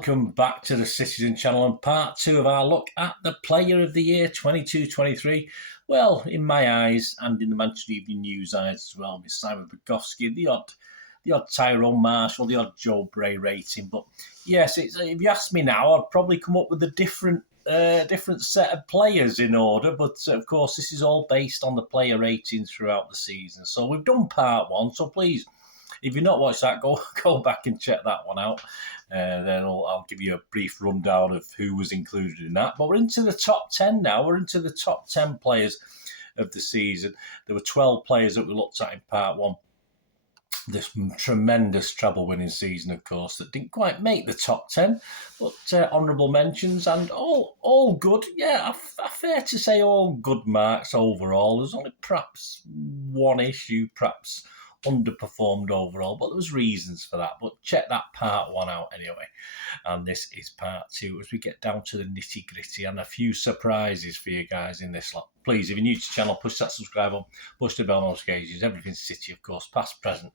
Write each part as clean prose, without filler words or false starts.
welcome back to the Citizen channel and part 2 of our look at the Player of the Year 22-23. Well, in my eyes and in the Manchester Evening News eyes as well, Miss Simon Bogowski, the odd Tyrone Marshall, the odd Joe Bray rating. But yes, if you ask me now, I'd probably come up with a different set of players in order. But of course, this is all based on the player ratings throughout the season. So we've done part 1. So please, if you've not watched that, go back and check that one out. Then I'll give you a brief rundown of who was included in that. But we're into the top 10 now. We're into the top 10 players of the season. There were 12 players that we looked at in part 1. This tremendous treble-winning season, of course, that didn't quite make the top 10, but honourable mentions and all good. Yeah, fair to say all good marks overall. There's only perhaps one issue, perhaps underperformed overall, but there was reasons for that. But check that part 1 out anyway. And this is part 2 as we get down to the nitty-gritty and a few surprises for you guys in this lot. Please, if you're new to the channel, push that subscribe button, push the bell notifications. Everything's City, of course, past, present,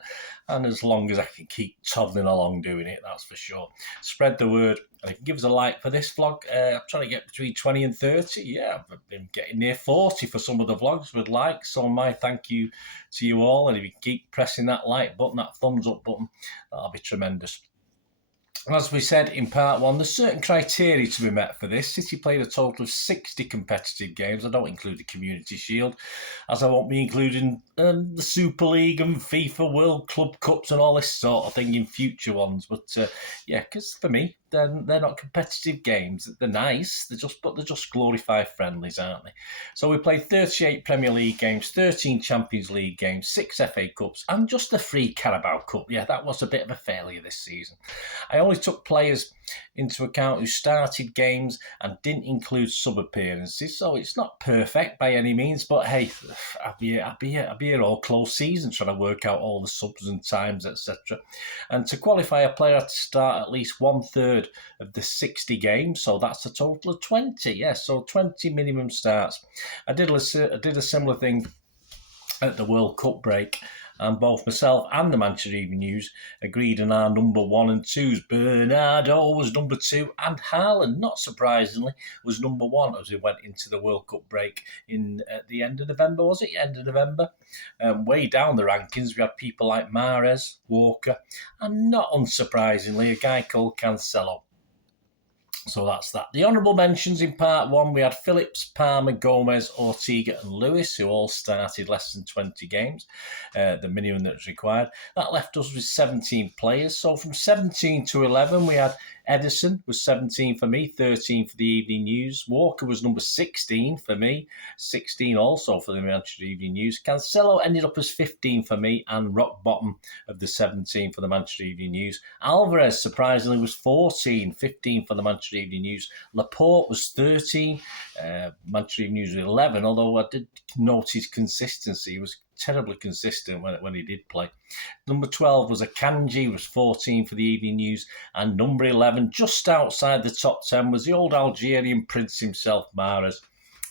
and as long as I can keep toddling along doing it, that's for sure. Spread the word, and if you give us a like for this vlog, I'm trying to get between 20 and 30. Yeah, I've been getting near 40 for some of the vlogs with likes, so my thank you to you all. And if you keep pressing that like button, that thumbs up button, that'll be tremendous. As we said in part 1, there's certain criteria to be met for this. City played a total of 60 competitive games. I don't include the Community Shield, as I won't be including the Super League and FIFA World Club Cups and all this sort of thing in future ones. But yeah, because for me, they're not competitive games. They're nice, but they're just glorified friendlies, aren't they? So we played 38 Premier League games, 13 Champions League games, 6 FA Cups, and just the free Carabao Cup. Yeah, that was a bit of a failure this season. I only took players into account who started games and didn't include sub-appearances, so it's not perfect by any means, but hey, I'll be here all close season trying to work out all the subs and times, etc. And to qualify, a player had to start at least 1/3 of the 60 games, so that's a total of 20. Yes, so 20 minimum starts. I did a similar thing at the World Cup break, and both myself and the Manchester Evening News agreed on our number 1 and 2s. Bernardo was number 2, and Haaland, not surprisingly, was number 1 as we went into the World Cup break at the end of November, was it? End of November. Way down the rankings, we had people like Mahrez, Walker, and not unsurprisingly, a guy called Cancelo. So that's that. The honourable mentions in part 1, we had Phillips, Palmer, Gomez, Ortega and Lewis, who all started less than 20 games, the minimum that was required. That left us with 17 players. So from 17 to 11, we had Edison was 17 for me, 13 for the Evening News. Walker was number 16 for me, 16 also for the Manchester Evening News. Cancelo ended up as 15 for me and rock bottom of the 17 for the Manchester Evening News. Alvarez, surprisingly, was 14, 15 for the Manchester Evening News. Laporte was 13, Manchester Evening News was 11, although I did note his consistency. He was terribly consistent when he did play. Number 12 was Akanji, was 14 for the Evening News, and number 11, just outside the top 10, was the old Algerian prince himself, Mahrez.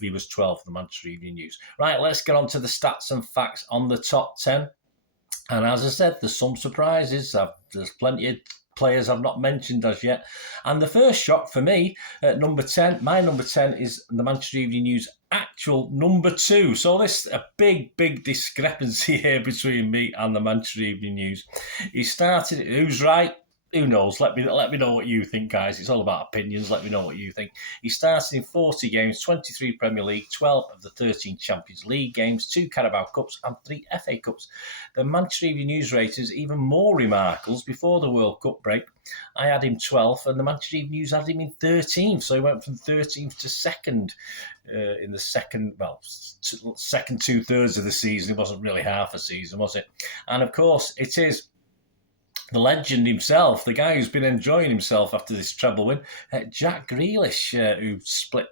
He was 12 for the Manchester Evening News. Right, let's get on to the stats and facts on the top 10. And as I said, there's some surprises. There's plenty of players I've not mentioned as yet. And the first shock for me at number 10, my number 10 is the Manchester Evening News actual number 2. So this a big discrepancy here between me and the Manchester Evening News. He started, who's right? Who knows? Let me know what you think, guys. It's all about opinions. Let me know what you think. He started in 40 games, 23 Premier League, 12 of the 13 Champions League games, 2 Carabao Cups and 3 FA Cups. The Manchester Evening News ratings even more remarkable. Before the World Cup break, I had him 12th and the Manchester Evening News had him in 13th. So he went from 13th to 2nd in the second 2/3 of the season. It wasn't really half a season, was it? And of course, it is the legend himself, the guy who's been enjoying himself after this treble win, Jack Grealish, who split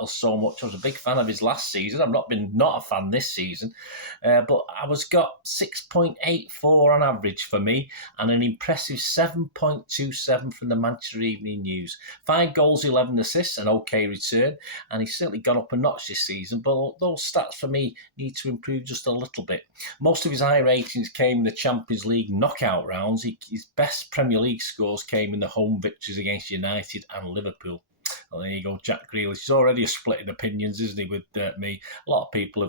us so much. I was a big fan of his last season. I've not a fan this season, but I got 6.84 on average for me and an impressive 7.27 from the Manchester Evening News. 5 goals, 11 assists, an okay return, and he's certainly gone up a notch this season, but those stats for me need to improve just a little bit. Most of his high ratings came in the Champions League knockout round, £100. His best Premier League scores came in the home victories against United and Liverpool. Well, there you go, Jack Grealish. He's already splitting opinions, isn't he, with me? A lot of people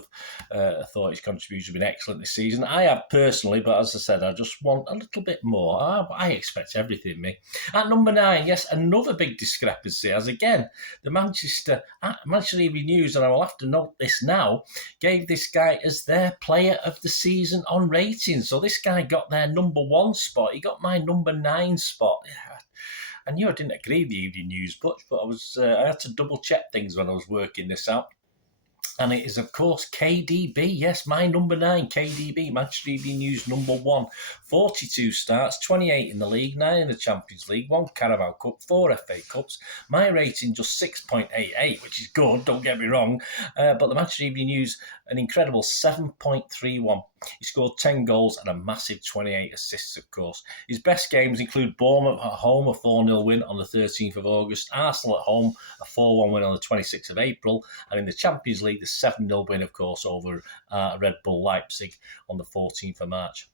have thought his contribution has been excellent this season. I have personally, but as I said, I just want a little bit more. I expect everything, me. At number 9, yes, another big discrepancy, as again, the Manchester Evening News, and I will have to note this now, gave this guy as their player of the season on ratings. So this guy got their number 1 spot. He got my number 9 spot. Yeah. I knew I didn't agree with the Evening News much, but I had to double check things when I was working this out. And it is, of course, KDB. Yes, my number 9, KDB, Manchester Evening News number 1. 42 starts, 28 in the league, 9 in the Champions League, 1 Carabao Cup, 4 FA Cups. My rating just 6.88, which is good, don't get me wrong. But the Manchester Evening News, an incredible 7.31. He scored 10 goals and a massive 28 assists, of course. His best games include Bournemouth at home, a 4-0 win on the 13th of August, Arsenal at home, a 4-1 win on the 26th of April, and in the Champions League, the 7-0 win, of course, over Red Bull Leipzig on the 14th of March.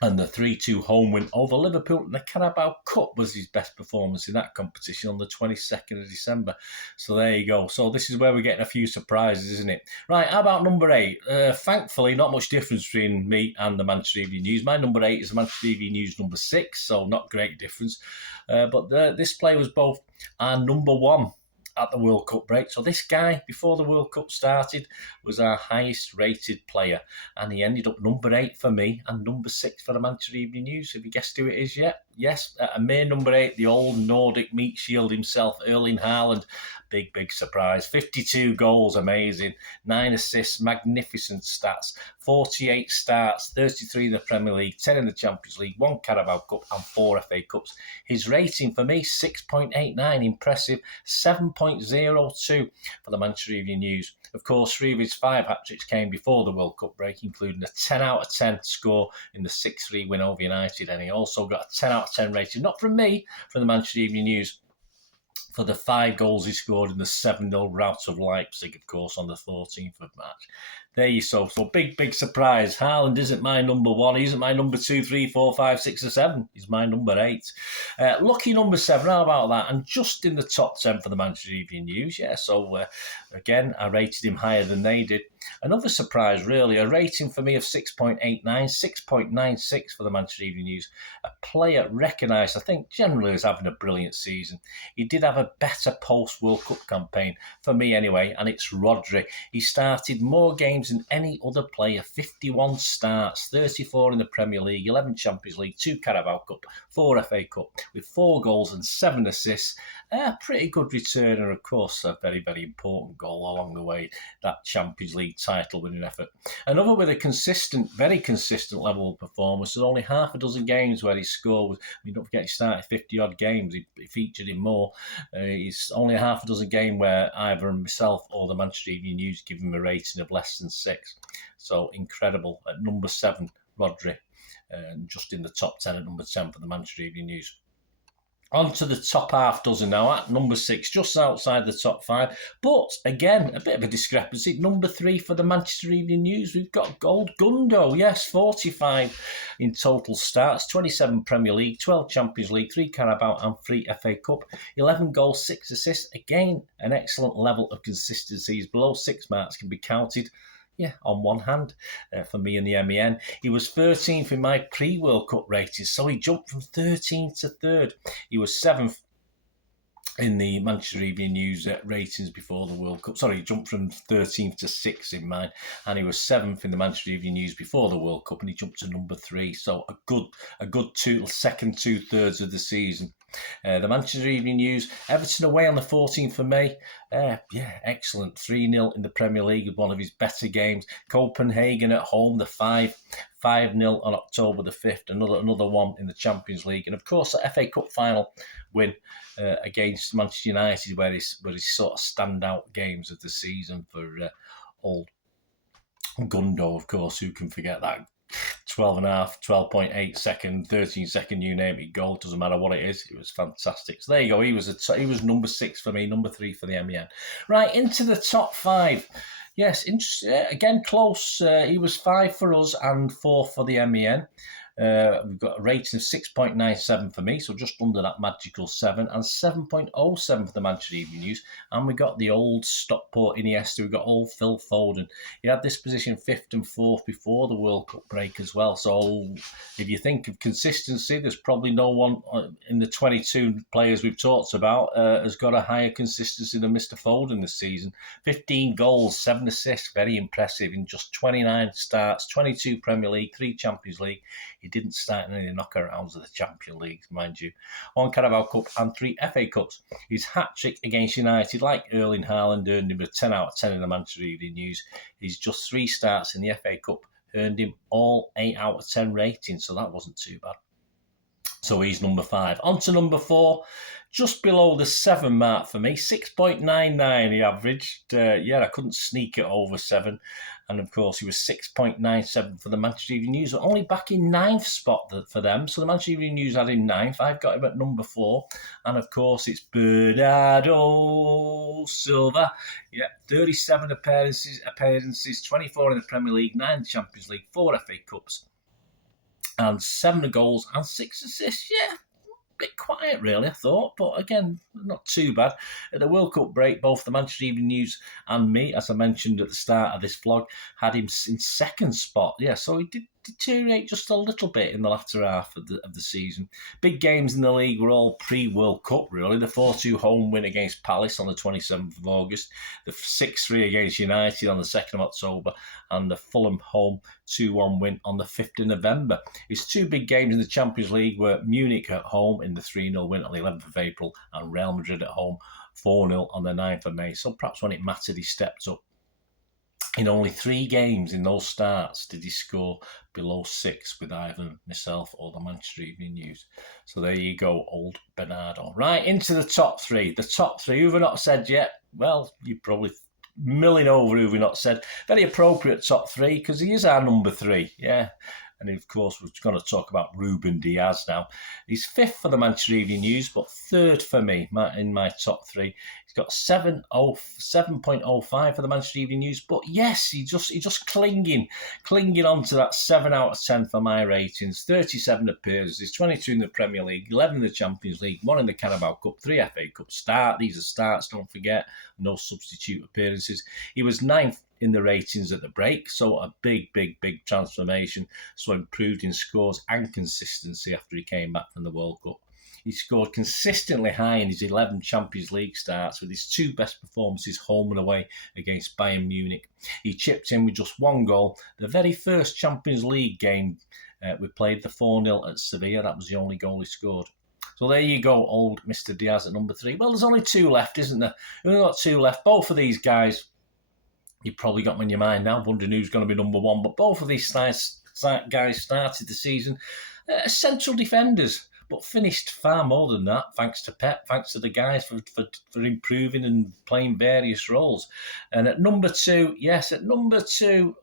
And the 3-2 home win over Liverpool in the Carabao Cup was his best performance in that competition on the 22nd of December. So there you go. So this is where we're getting a few surprises, isn't it? Right, how about number 8? Thankfully, not much difference between me and the Manchester Evening News. My number 8 is the Manchester Evening News number 6, so not great difference. But this player was both our number 1 at the World Cup break. So this guy, before the World Cup started, was our highest rated player. And he ended up number 8 for me and number 6 for the Manchester Evening News. Have you guessed who it is yet? Yes, a mere number 8, the old Nordic meat shield himself, Erling Haaland. Big surprise. 52 goals, amazing. 9 assists, magnificent stats. 48 starts, 33 in the Premier League, 10 in the Champions League, 1 Carabao Cup and 4 FA Cups. His rating for me, 6.89, impressive. 7.02 for the Manchester Evening News. Of course, 3 of his 5 hat-tricks came before the World Cup break, including a 10 out of 10 score in the 6-3 win over United. And he also got a 10 out of 10 rating, not from me, from the Manchester Evening News, for the 5 goals he scored in the 7-0 rout of Leipzig, of course, on the 14th of March. There you go. So big surprise. Haaland isn't my number 1. He isn't my number 2, 3, 4, 5, 6 or 7. He's my number 8. Lucky number 7. How about that? And just in the top 10 for the Manchester Evening News. Yeah, so again, I rated him higher than they did. Another surprise, really. A rating for me of 6.89, 6.96 for the Manchester Evening News. A player recognised, I think, generally as having a brilliant season. He did have a better post-World Cup campaign, for me anyway, and it's Rodri. He started more games than any other player, 51 starts, 34 in the Premier League, 11 Champions League, 2 Carabao Cup, 4 FA Cup, with 4 goals and 7 assists. A pretty good return, and of course, a very important goal along the way, that Champions League title winning effort. Another with a very consistent level of performance. There's only half a dozen games where he scored. I mean, don't forget he started 50-odd games. He featured in more. It's only a half a dozen game where either myself or the Manchester Evening News give him a rating of less than 6. So incredible. At number 7, Rodri. Just in the top 10 at number 10 for the Manchester Evening News. On to the top half dozen now at number 6, just outside the top 5. But again, a bit of a discrepancy. Number 3 for the Manchester Evening News, we've got Gold Gundo. Yes, 45 in total starts, 27 Premier League, 12 Champions League, 3 Carabao and 3 FA Cup, 11 goals, 6 assists. Again, an excellent level of consistency. His below 6 marks can be counted on one hand for me and the M.E.N. He was 13th in my pre-World Cup ratings, so he jumped from 13th to 3rd. He was 7th in the Manchester Evening News ratings before the World Cup. Sorry, he jumped from 13th to 6th in mine, and he was 7th in the Manchester Evening News before the World Cup, and he jumped to number 3. So a good second 2/3 of the season. The Manchester Evening News, Everton away on the 14th of May. Excellent. 3-0 in the Premier League, one of his better games. Copenhagen at home, the 5-0 on October the 5th. Another one in the Champions League. And of course, the FA Cup final win against Manchester United, where his sort of standout games of the season for old Gundo, of course. Who can forget that? 12.5, 12.8 second, 13 second, you name it, goal. Doesn't matter what it is. It was fantastic. So there you go. He was number 6 for me, number 3 for the M.E.N. Right, into the top 5. Yes, again, close. He was 5 for us and 4 for the M.E.N. We've got a rating of 6.97 for me, so just under that magical 7, and 7.07 for the Manchester Evening News. And we got the old Stockport Iniesta. We've got old Phil Foden. He had this position 5th and 4th before the World Cup break as well. So if you think of consistency, there's probably no one in the 22 players we've talked about has got a higher consistency than Mr. Foden this season. 15 goals, 7 assists, very impressive in just 29 starts, 22 Premier League, 3 Champions League. He didn't start in any knocker rounds of the Champions League, mind you. 1 Carabao Cup and 3 FA Cups. His hat-trick against United, like Erling Haaland, earned him a 10 out of 10 in the Manchester Evening News. He's just 3 starts in the FA Cup, earned him all 8 out of 10 ratings, so that wasn't too bad. So he's number 5. On to number 4, just below the 7 mark for me, 6.99 he averaged. I couldn't sneak it over 7. And of course, he was 6.97 for the Manchester Evening News, only back in 9th spot for them. So the Manchester Evening News had him 9th. I've got him at number 4. And of course, it's Bernardo Silva. 37 appearances, 24 in the Premier League, 9 in the Champions League, 4 FA Cups, and 7 goals and 6 assists. A bit quiet, really, I thought. But again, not too bad. At the World Cup break, both the Manchester Evening News and me, as I mentioned at the start of this vlog, had him in 2nd spot. So he did deteriorate just a little bit in the latter half of the season. Big games in the league were all pre-World Cup, really. The 4-2 home win against Palace on the 27th of August, the 6-3 against United on the 2nd of October, and the Fulham home 2-1 win on the 5th of November. His 2 big games in the Champions League were Munich at home in the 3-0 win on the 11th of April, and Real Madrid at home 4-0 on the 9th of May. So perhaps when it mattered, he stepped up. In only 3 games in those starts did he score below 6 with either myself or the Manchester Evening News. So there you go, old Bernardo. Right, into the top 3. The top 3, who have not said yet? Well, you're probably milling over who have not said. Very appropriate top 3, because he is our number 3, And of course, we're going to talk about Ruben Diaz now. He's 5th for the Manchester Evening News, but 3rd for me in my top 3. He's got 7.05 for the Manchester Evening News, but yes, he just clinging on to that 7 out of 10 for my ratings. 37 appearances, 22 in the Premier League, 11 in the Champions League, 1 in the Carabao Cup, 3 FA Cup start. These are starts, don't forget. No substitute appearances. He was 9th in the ratings at the break, so a big transformation. So improved in scores and consistency after he came back from the World Cup. He scored consistently high in his 11 Champions League starts, with his 2 best performances home and away against Bayern Munich. He chipped in with just 1 goal. The very first Champions League game we played, the 4-0 at Sevilla, that was the only goal he scored. So there you go, old Mr. Diaz at number 3. Well, there's only 2 left, isn't there? We've only got 2 left. Both of these guys, you've probably got them in your mind now, wondering who's going to be number 1. But both of these guys started the season as central defenders, but finished far more than that, thanks to Pep, thanks to the guys for improving and playing various roles. And at number 2,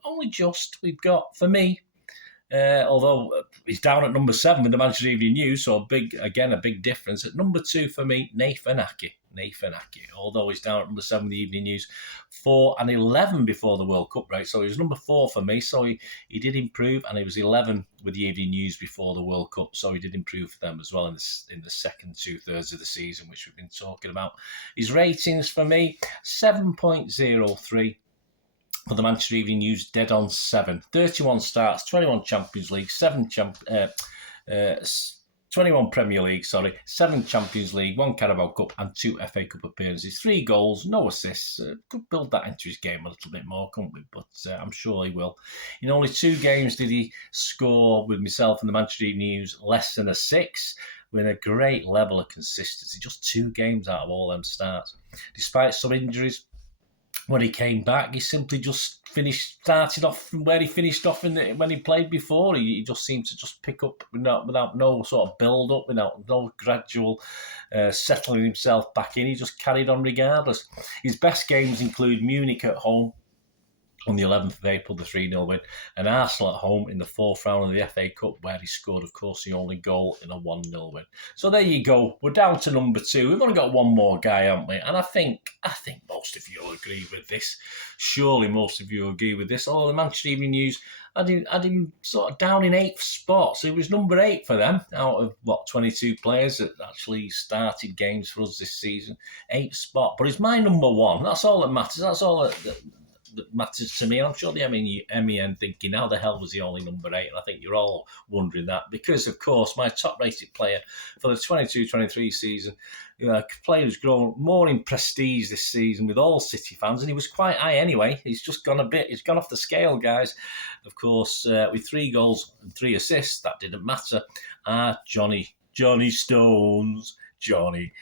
only just, we've got, for me, although he's down at number 7 with the Manchester Evening News, so a big difference. At number 2 for me, Nathan Ake, although he's down at number 7 with the Evening News, 4 and 11 before the World Cup break. So he was number 4 for me, so he did improve, and he was 11 with the Evening News before the World Cup, so he did improve for them as well in the second 2/3 of the season, which we've been talking about. His ratings for me, 7.03. For the Manchester Evening News, dead on 7. 31 starts, 21 Champions League, 21 Premier League, 7 Champions League, 1 Carabao Cup and 2 FA Cup appearances, 3 goals, no assists. Could build that into his game a little bit more, couldn't we? But I'm sure he will. In only 2 games did he score with myself and the Manchester Evening News less than a 6, with a great level of consistency. Just 2 games out of all them starts. Despite some injuries, when he came back, he simply just started off from where he finished off when he played before. He just seemed to just pick up without no sort of build-up, without no gradual settling himself back in. He just carried on regardless. His best games include Munich at home on the 11th of April, the 3-0 win, and Arsenal at home in the 4th round of the FA Cup, where he scored, of course, the only goal in a 1-0 win. So there you go. We're down to number 2. We've only got one more guy, haven't we? And I think most most of you will agree with this. Surely most of you will agree with this. Although the Manchester Evening News had him sort of down in 8th spot. So he was number 8 for them out of, 22 players that actually started games for us this season. 8th spot. But he's my number 1. That's all that matters. That's all that matters to me. I'm sure the M.E.N thinking, how the hell was he only number 8? And I think you're all wondering that because, of course, my top-rated player for the 22-23 season, player who's grown more in prestige this season with all City fans, and he was quite high anyway. He's just gone a bit. He's gone off the scale, guys. Of course, with 3 goals and 3 assists, that didn't matter. Johnny Stones. Johnny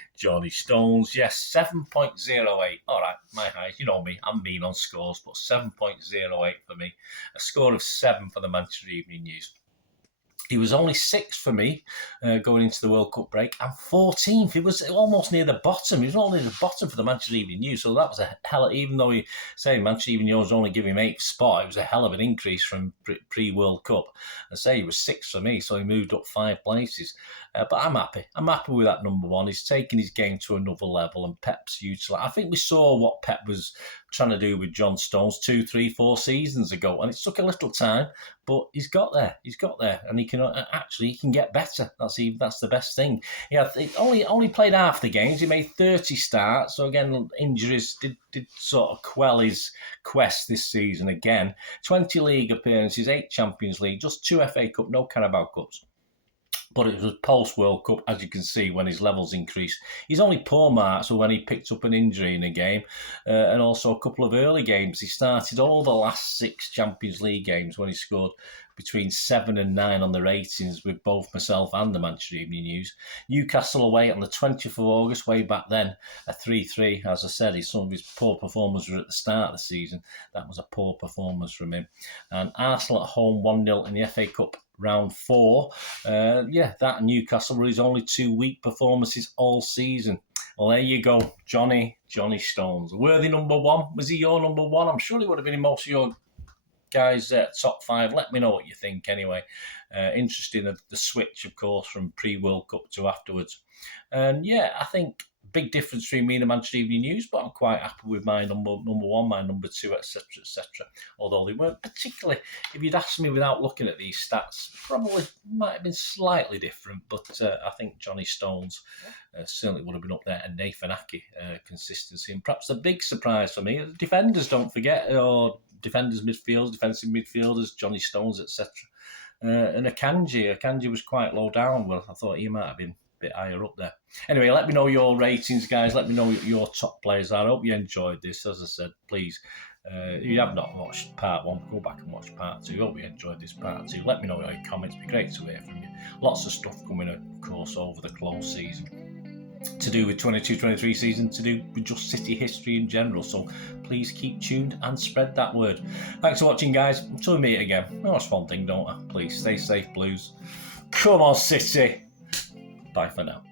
Stones, yes, 7.08. All right, my highest, you know me, I'm mean on scores, but 7.08 for me. A score of 7 for the Manchester Evening News. He was only 6th for me going into the World Cup break, and 14th. He was almost near the bottom. He was only near the bottom for the Manchester Evening News, so that was a hell of, even though he say Manchester Evening News only give him 8th spot, it was a hell of an increase from pre-World Cup. I say he was 6th for me, so he moved up 5 places. But I'm happy. I'm happy with that number 1. He's taking his game to another level, and Pep's utilised. I think we saw what Pep was trying to do with John Stones 2, 3, 4 seasons ago, and it took a little time, but he's got there. And he can get better. That's the best thing. Yeah, he only played half the games. He made 30 starts, so again, injuries did sort of quell his quest this season again. 20 league appearances, 8 Champions League, just 2 FA Cup, no Carabao Cups. But it was post-World Cup, as you can see, when his levels increased. He's only poor marks when he picked up an injury in a game, and also a couple of early games. He started all the last 6 Champions League games when he scored between 7 and 9 on the ratings with both myself and the Manchester Evening News. Newcastle away on the 20th of August, way back then, a 3-3. As I said, some of his poor performances were at the start of the season. That was a poor performance from him. And Arsenal at home, 1-0 in the FA Cup round 4. That Newcastle were his only 2 weak performances all season. Well, there you go, Johnny Stones. Worthy number 1. Was he your number 1? I'm sure he would have been in most of your guys' top 5. Let me know what you think anyway. Interesting, the switch, of course, from pre-World Cup to afterwards. And I think big difference between me and the Manchester Evening News, but I'm quite happy with my number 1, my number 2, etc., etc. Although they weren't particularly, if you'd asked me without looking at these stats, probably might have been slightly different, but I think Johnny Stones certainly would have been up there, and Nathan Aki consistency. And perhaps the big surprise for me, the defenders, don't forget, or defenders, midfielders, defensive midfielders, Johnny Stones, etc. And Akanji was quite low down. Well, I thought he might have been bit higher up there. Anyway, let me know your ratings, guys. Let me know what your top players are. I hope you enjoyed this. As I said, please, if you have not watched part 1, go back and watch part 2. Hope you enjoyed this part 2. Let me know your comments. It'd be great to hear from you. Lots of stuff coming, of course, over the close season, to do with 22-23 season, to do with just City history in general. So please keep tuned and spread that word. Thanks for watching, guys. Until we meet again. That's one thing, don't I? Please stay safe, Blues. Come on, City. Bye for now.